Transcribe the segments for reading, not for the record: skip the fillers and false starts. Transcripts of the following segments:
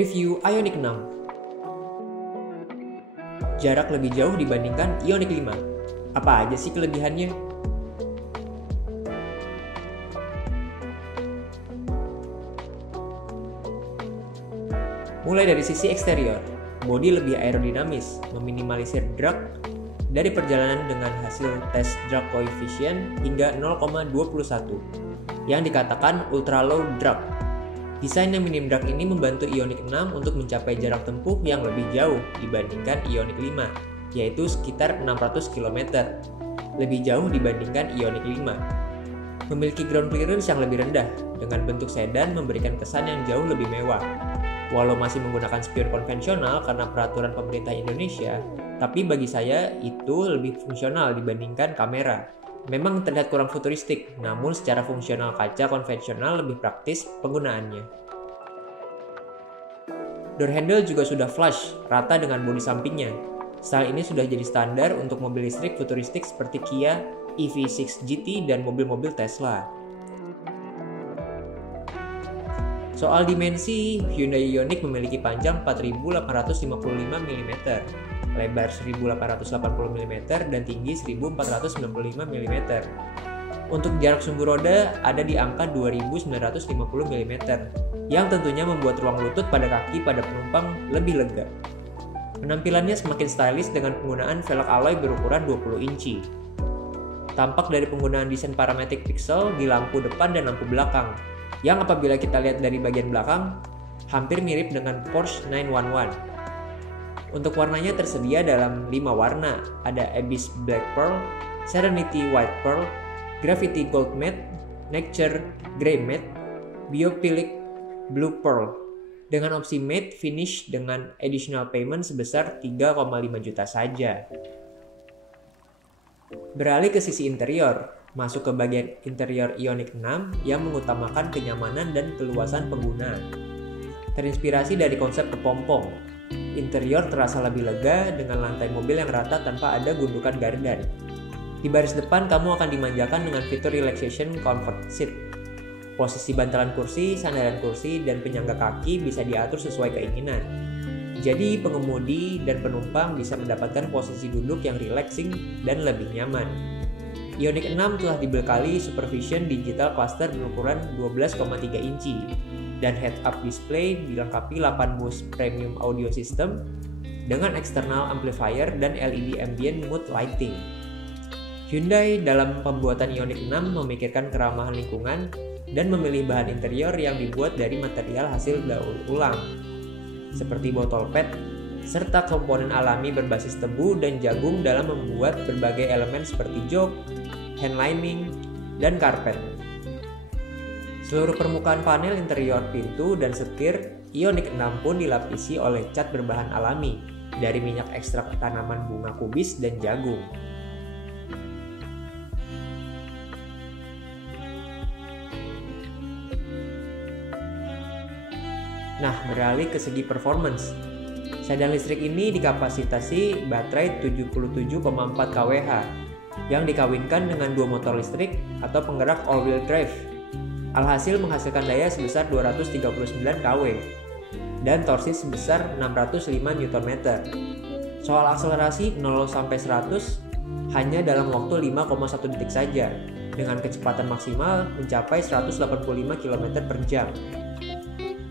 Review Ioniq 6. Jarak lebih jauh dibandingkan Ioniq 5. Apa aja sih kelebihannya? Mulai dari sisi eksterior, bodi lebih aerodinamis, meminimalisir drag dari perjalanan dengan hasil tes drag coefficient hingga 0,21 yang dikatakan ultra low drag. Desain yang minim drag ini membantu Ioniq 6 untuk mencapai jarak tempuh yang lebih jauh dibandingkan Ioniq 5, yaitu sekitar 600 km, lebih jauh dibandingkan Ioniq 5. Memiliki ground clearance yang lebih rendah, dengan bentuk sedan memberikan kesan yang jauh lebih mewah. Walau masih menggunakan spion konvensional karena peraturan pemerintah Indonesia, tapi bagi saya itu lebih fungsional dibandingkan kamera. Memang terlihat kurang futuristik, namun secara fungsional kaca konvensional lebih praktis penggunaannya. Door handle juga sudah flush, rata dengan bodi sampingnya. Style ini sudah jadi standar untuk mobil listrik futuristik seperti Kia EV6 GT dan mobil-mobil Tesla. Soal dimensi, Hyundai Ioniq memiliki panjang 4.855 mm, lebar 1.880 mm, dan tinggi 1.495 mm. Untuk jarak sumbu roda ada di angka 2.950 mm, yang tentunya membuat ruang lutut pada kaki pada penumpang lebih lega. Penampilannya semakin stylish dengan penggunaan velg alloy berukuran 20 inci. Tampak dari penggunaan desain parametric pixel di lampu depan dan lampu belakang, yang apabila kita lihat dari bagian belakang, hampir mirip dengan Porsche 911. Untuk warnanya tersedia dalam 5 warna, ada Abyss Black Pearl, Serenity White Pearl, Gravity Gold Matte, Nature Grey Matte, Biophilic Blue Pearl, dengan opsi matte finish dengan additional payment sebesar 3,5 juta saja. Beralih ke sisi interior, masuk ke bagian interior Ioniq 6 yang mengutamakan kenyamanan dan keluasan pengguna. Terinspirasi dari konsep kepompong, interior terasa lebih lega dengan lantai mobil yang rata tanpa ada gundukan gardan. Di baris depan kamu akan dimanjakan dengan fitur relaxation comfort seat. Posisi bantalan kursi, sandaran kursi, dan penyangga kaki bisa diatur sesuai keinginan. Jadi pengemudi dan penumpang bisa mendapatkan posisi duduk yang relaxing dan lebih nyaman. Ioniq 6 telah dibekali Supervision Digital Cluster berukuran 12,3 inci dan head-up display dilengkapi 8 bus premium audio system dengan external amplifier dan LED ambient mood lighting. Hyundai dalam pembuatan Ioniq 6 memikirkan keramahan lingkungan dan memilih bahan interior yang dibuat dari material hasil daur ulang seperti botol PET serta komponen alami berbasis tebu dan jagung dalam membuat berbagai elemen seperti jok, handlining, dan karpet. Seluruh permukaan panel interior pintu dan setir Ioniq 6 pun dilapisi oleh cat berbahan alami dari minyak ekstrak tanaman bunga kubis dan jagung. Nah, beralih ke segi performance. Sedan listrik ini dikapasitasi baterai 77,4 kWh yang dikawinkan dengan 2 motor listrik atau penggerak all-wheel drive. Alhasil menghasilkan daya sebesar 239 kW dan torsi sebesar 605 Nm. Soal akselerasi 0-100 hanya dalam waktu 5,1 detik saja, dengan kecepatan maksimal mencapai 185 km per jam.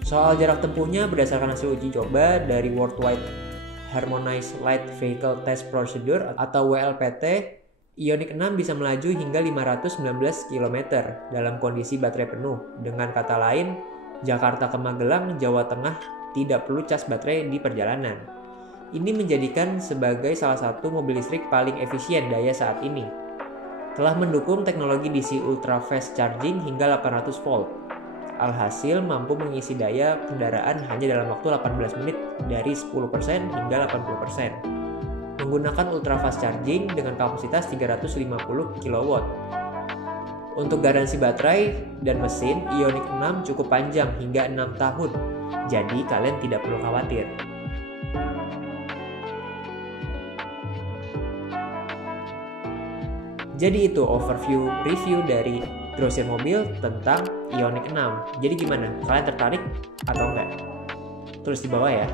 Soal jarak tempuhnya berdasarkan hasil uji coba dari Worldwide Harmonized Light Vehicle Test Procedure atau WLPT, Ioniq 6 bisa melaju hingga 519 km dalam kondisi baterai penuh. Dengan kata lain, Jakarta ke Magelang, Jawa Tengah tidak perlu cas baterai di perjalanan. Ini menjadikan sebagai salah satu mobil listrik paling efisien daya saat ini. Telah mendukung teknologi DC Ultra Fast Charging hingga 800 volt. Alhasil mampu mengisi daya kendaraan hanya dalam waktu 18 menit dari 10% hingga 80%. Menggunakan ultra fast charging dengan kapasitas 350 kW. Untuk garansi baterai dan mesin, Ioniq 6 cukup panjang hingga 6 tahun. Jadi kalian tidak perlu khawatir. Jadi itu overview review dari Grosir Mobil tentang Ioniq 6. Jadi gimana? Kalian tertarik atau enggak? tulis di bawah ya.